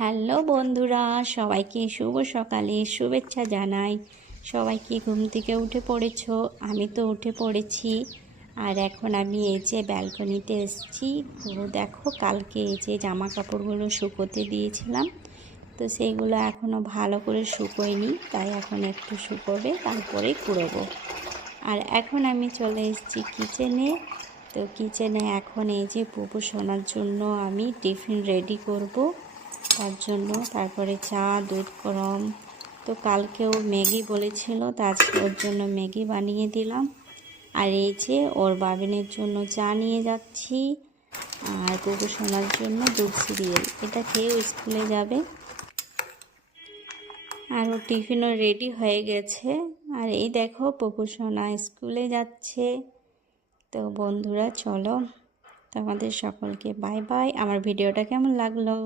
Hello বন্ধুরা, সবাইকে শুভ সকালে শুভেচ্ছা জানাই। সবাইকে ঘুম থেকে উঠে পড়েছো, আমি তো উঠে পড়েছি। আর এখন আমি এই যে ব্যালকনিতে এসেছি। তো দেখো, কালকে এই যে জামা কাপড়গুলো শুকোতে দিয়েছিলাম, তো সেইগুলো এখনও ভালো করে শুকোয়নি, তাই এখন একটু শুকোবে, তারপরে কুড়োবো। আর এখন আমি চলে এসেছি কিচেনে। তো কিচেনে এখন এই যে পুপু সোনার জন্য আমি টিফিন রেডি করব। তার জন্য তারপরে চা, দুধ গরম। তো কালকেও ম্যাগি বলেছিল, তা আজকে ওর জন্য ম্যাগি বানিয়ে দিলাম। আর এই যে ওর বাবিনের জন্য চা নিয়ে যাচ্ছি, আর পুপু সোনার জন্য দুধ সিরিয়াল, এটা খেয়েও স্কুলে যাবে। আর ওর টিফিনও রেডি হয়ে গেছে। আর এই দেখো, পুপু সোনা স্কুলে যাচ্ছে। তো বন্ধুরা চলো, তোমাদের সকলকে বাই বাই। আমার ভিডিওটা কেমন লাগলো?